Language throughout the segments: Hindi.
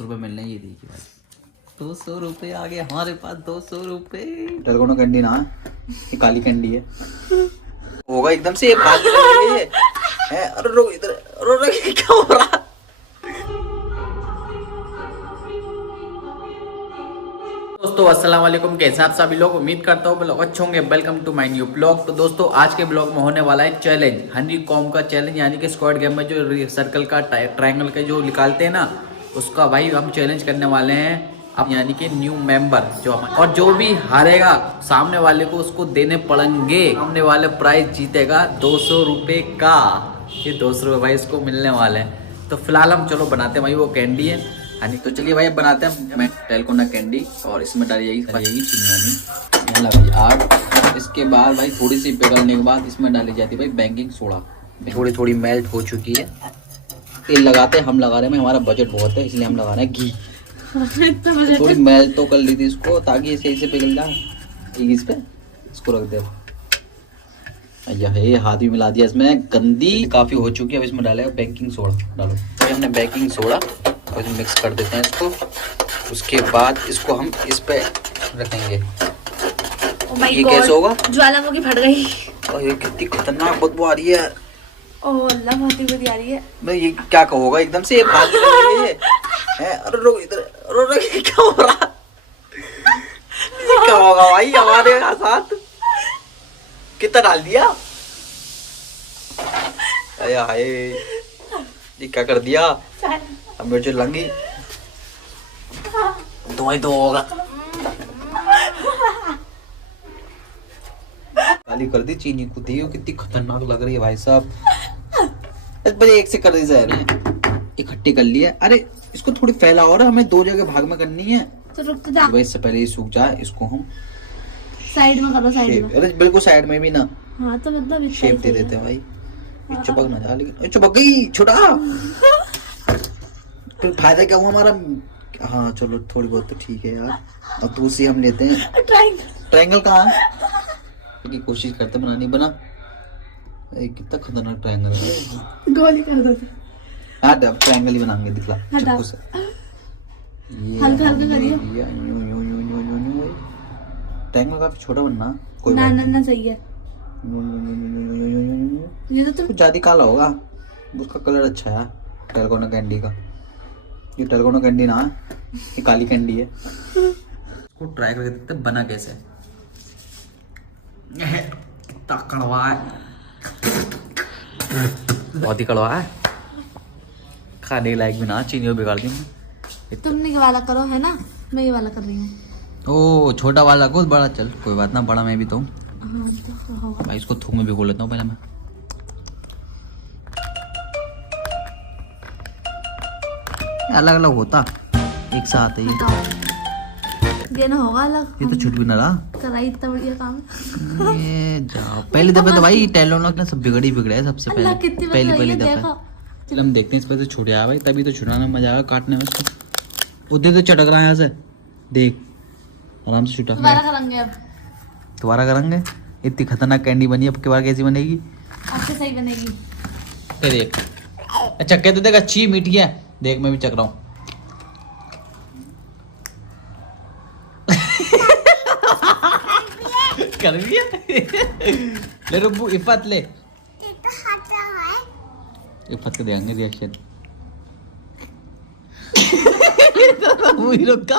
₹200 मिलने ये देखिए भाई, ₹200 आ गए हमारे पास, ₹200। डलगोना कैंडी ना, ये काली कैंडी है, होगा एकदम से ये भाग है। अरे रो इधर, रो क्या हो रहा। दोस्तों अस्सलाम वालेकुम, कैसे आप सभी लोग, उम्मीद करता हूँ ब्लॉग अच्छे होंगे। Welcome to my new blog. तो दोस्तों आज के ब्लॉग में होने वाला है चैलेंज, हनी कॉम का चैलेंज, यानी कि स्क्वाड गेम में जो सर्कल का ट्रायंगल के जो निकालते हैं ना, उसका भाई हम चैलेंज करने वाले हैं अब, यानी कि न्यू मेंबर जो हम, और जो भी हारेगा सामने वाले को उसको देने पड़ेंगे। सामने वाले प्राइज जीतेगा ₹200 का, ये ₹200 भाई इसको मिलने वाले हैं। तो फिलहाल हम चलो बनाते हैं भाई वो कैंडी है हनी। तो चलिए भाई अब बनाते हैं मैं डलगोना कैंडी, और इसमें डाली जाएगी चीनी आग। इसके बाद भाई थोड़ी सी पिघलने के बाद इसमें डाली जाती है भाई बेकिंग सोडा, थोड़ी थोड़ी मेल्ट हो चुकी है। तेल लगाते हैं, हम लगा रहे हैं, हमारा बजट बहुत है इसलिए हम लगा रहे हैं घी। थोड़ी मेल्ट तो कर ली थी इसको ताकि सही से पिघल जाए। इस पे इसको रख दे, ये हाथ भी मिला दिया इसमें, गंदी काफी हो चुकी है। अब इसमें डालेगा बेकिंग सोडा, डालो तो हमने बेकिंग सोडा, और मिक्स कर देते हैं इसको। उसके बाद इसको हम इस पे रखेंगे। ये कैसे होगा, ज्वालामुखी फट गई और ये कितनी खतरनाक बदबू आ रही है। ओह अल्लाह, बहुत ही बुरी आ रही है। मैं ये क्या होगा एकदम से ये भाग रही है। अरे रो इधर, रो क्या हो रहा, ये क्या होगा भाई हमारे साथ। कितना डाल दिया, हाय ये क्या कर दिया। अब मुझे लंगी दवाई दो होगा, खाली कर दी चीनी को, देखो कितनी खतरनाक लग रही है भाई साहब। एक से कर दी जहर इकट्ठी कर लिया। अरे इसको थोड़ी फैला और हमें 2 जगह भाग में करनी है, तो रुक जा भाई, इससे पहले ये सूख जाए इसको हम साइड में करो, साइड में। अरे बिल्कुल साइड में भी ना, हाँ तो मतलब शेप दे देते हैं भाई। ये चिपक ना जा, लेकिन चिपक गई छोटा, फिर फायदा क्या हुआ हमारा। हाँ चलो थोड़ी बहुत तो ठीक है यार। अब दूसरी हम लेते हैं ट्रायंगल कहाँ की कोशिश करते बनानी, बना कितना खतरनाक ट्रायंगल है, गोली कर दो यार। अब ट्रायंगल ही बनाएंगे, दिखला चाकू से, हल्का हल्का करिए। ट्रायंगल काफी छोटा बनना, कोई ना ना ना सही है। ये तो कुछ ज्यादा काला होगा, उसका कलर अच्छा है डलगोना कैंडी का। ये डलगोना कैंडी ना, ये काली कैंडी है। इसको ट्राई करके देखते हैं बना कैसे। इतना कड़वा है, बहुत ही कड़वा है, खाने के लायक भी ना, चीनी बिगाड़ दी मैं। तुमने ये वाला करो है ना, मैं ये वाला कर रही हूँ। ओ छोटा वाला कुछ बड़ा, चल कोई बात ना, बड़ा मैं भी तो हाँ तो होगा भाई। इसको थूक में भिगो लेता हूँ पहले मैं। अलग अलग होता, एक साथ है ये ना होगा अलग, ये तो छुट भी ना रहा। कराई इतना बढ़िया काम। ये जाओ, पहली दफे तो भाई टेलोनॉक ने सब बिगड़े है सबसे पहले, पहली दफा। चल हम देखते हैं इस पर तो छुट आया भाई, तभी तो छुड़ाने में मजा आएगा काटने में इसको। उधर तो चटक रहा है यहाँ से, देख आराम से छुटा। दोबारा करेंगे अब, दोबारा करेंगे। इतनी खतरनाक कैंडी बनी, अब की बार कैसी बनेगी, अच्छे सही बनेगी। देख अच्छा कहते तो देख अच्छी मीठी है, देख मैं भी चख रहा हूँ। कर भी है। ले रुब्बू, इफ़त ले, इफ़त को देंगे रिएक्शन। मुंह रुका,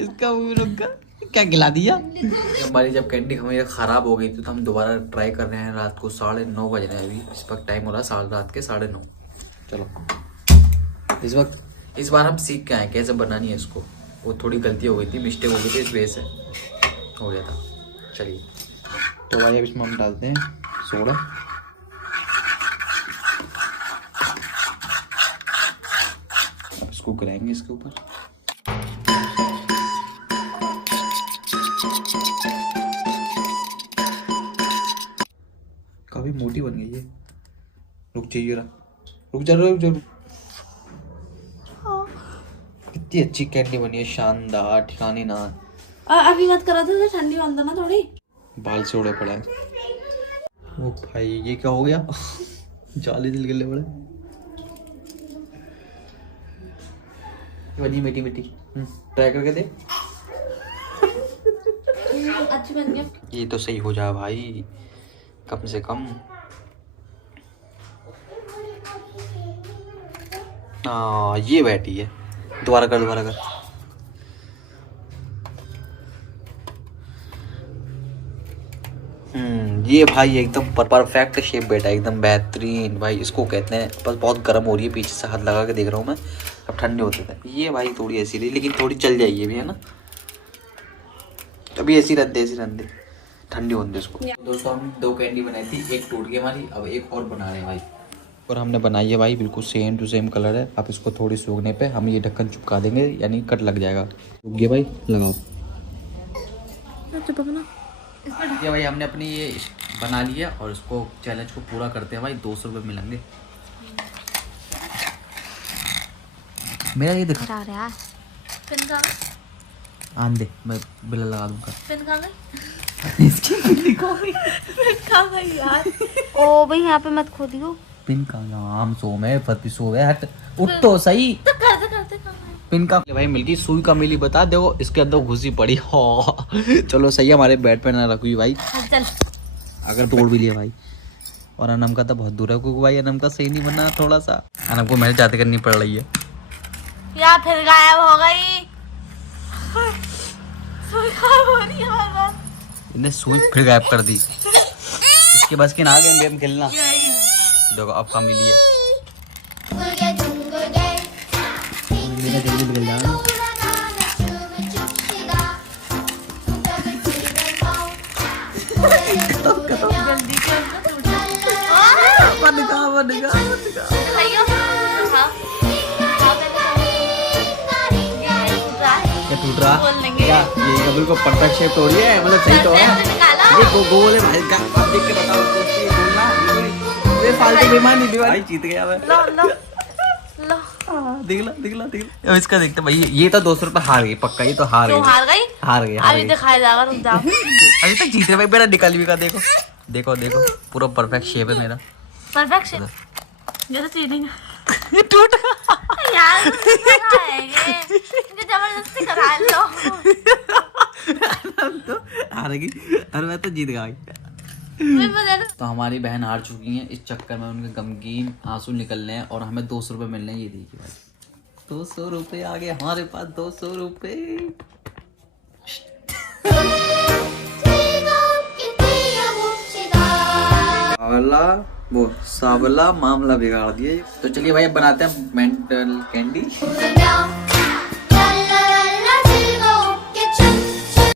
इसका मुंह रुका, क्या खिला दिया। हमारी जब कैंडी हमें खराब हो गई थी तो हम दोबारा ट्राई कर रहे हैं। रात को 9:30 बज रहे हैं अभी, इस वक्त टाइम हो रहा है रात के 9:30। चलो इस बार हम सीख के आए कैसे बनानी है इसको। वो थोड़ी गलती हो गई थी, मिस्टेक हो गई थी, इस वजह से हो गया था। चलिए तो भाई अब इसमें हम डालते हैं सोडा, अब इसको गिराएंगे इसके ऊपर। काफी मोटी बन गई है, रुक चाहिए रहा, रुक जा। कितनी अच्छी कैंडी बनी है, शानदार, ठिकाने ना। अभी मत करा था, ठंडी वाल दो ना थोड़ी, बाल से उड़े पड़ा है। ओ भाई ये क्या हो गया। जाले दिल गले बड़े। बनी मीठी मीठी। ट्राई करके दे। अच्छी बन गया। ये तो सही हो जाए भाई कम से कम। हाँ ये बैठी है। दोबारा कर दोबारा कर। ये भाई एकदम परफेक्ट शेप बैठा है, एकदम बेहतरीन भाई इसको कहते हैं। बस बहुत गर्म हो रही है, पीछे से हाथ लगा के देख रहा हूँ मैं। अब ठंडे होते थे ये भाई थोड़ी ऐसी रही, लेकिन थोड़ी चल जाएगी अभी, है ना। अभी ऐसी रहते ठंडी होने दे इसको। दोस्तों हम 2 कैंडी बनाई थी, एक टूट गई हमारी, अब एक और बना रहे हैं भाई। और हमने बनाई है भाई बिल्कुल सेम टू सेम कलर है। अब इसको थोड़ी सूखने पे हम ये ढक्कन चिपका देंगे, यानी कट लग जाएगा। सूख गया भाई, लगाओ। ये भाई हमने अपनी ये बना लिया और इसको चैलेंज को पूरा करते हैं भाई। 200 रुपये मिलेंगे। मेरा ये दिखा पिन कहाँ आन दे, मैं बिल लगा दूंगा। पिन कहाँ गई? इसकी पिन कहाँ गई यार? ओ भाई यहाँ पे मत खो दियो। पिन का नाम सो में फती सो है। हट उठ तो सही। तो करते पिन का भाई मिलकी सुई का मिली बता। देखो इसके अंदर घुसी पड़ी हो। चलो सही है, हमारे बेड पे ना रखी भाई। चल अगर तोड़ भी लिया भाई। और अनम का तो बहुत दूर है, क्योंकि भाई अनम का सही नहीं बना थोड़ा सा। अनम को मेहनत जाते करनी पड़ रही है। या फिर गायब हो गई। सुई गायब हो रही है बार-बार। इन्हें सुई फिर गायब कर दी। इसके बस के ना आ गए गेम खेलना। देखो अब का मिली है। मेरा जल्दी निकल जाना। जल्दी क्या टूट रहा? क्या ये बिल्कुल परफेक्ट शेप हो रही है, मतलब सही तो है। ये गोल है भाई, आप देख के बताओ तो ये बोलना। ये फालतू बेईमानी भी भाई, जीत गया मैं। लो दिखला। इसका देखते भाई, ये तो 200 रुपये हार गई पक्का। ये तो हार क्यों गई। हार गई? अभी दिखाया जाएगा, रुक जाओ। अभी तक जीत रहे भाई। मेरा निकल भी का देखो पूरा परफेक्ट शेप है मेरा। Perfect shape. ये तो चीटिंग है। टूट यार जबरदस्ती करा लो। तो हार गई और मैं तो जीत गया। तो हमारी बहन हार चुकी है। इस चक्कर में उनके गमगीन आंसू निकलने हैं और हमें 200 रुपये मिलने हैं। ये देखिए भाई 200 रुपये आ गए हमारे पास। 200 रुपये। सावला मामला बिगाड़ दिया। तो चलिए भाई अब बनाते हैं मेंटल कैंडी।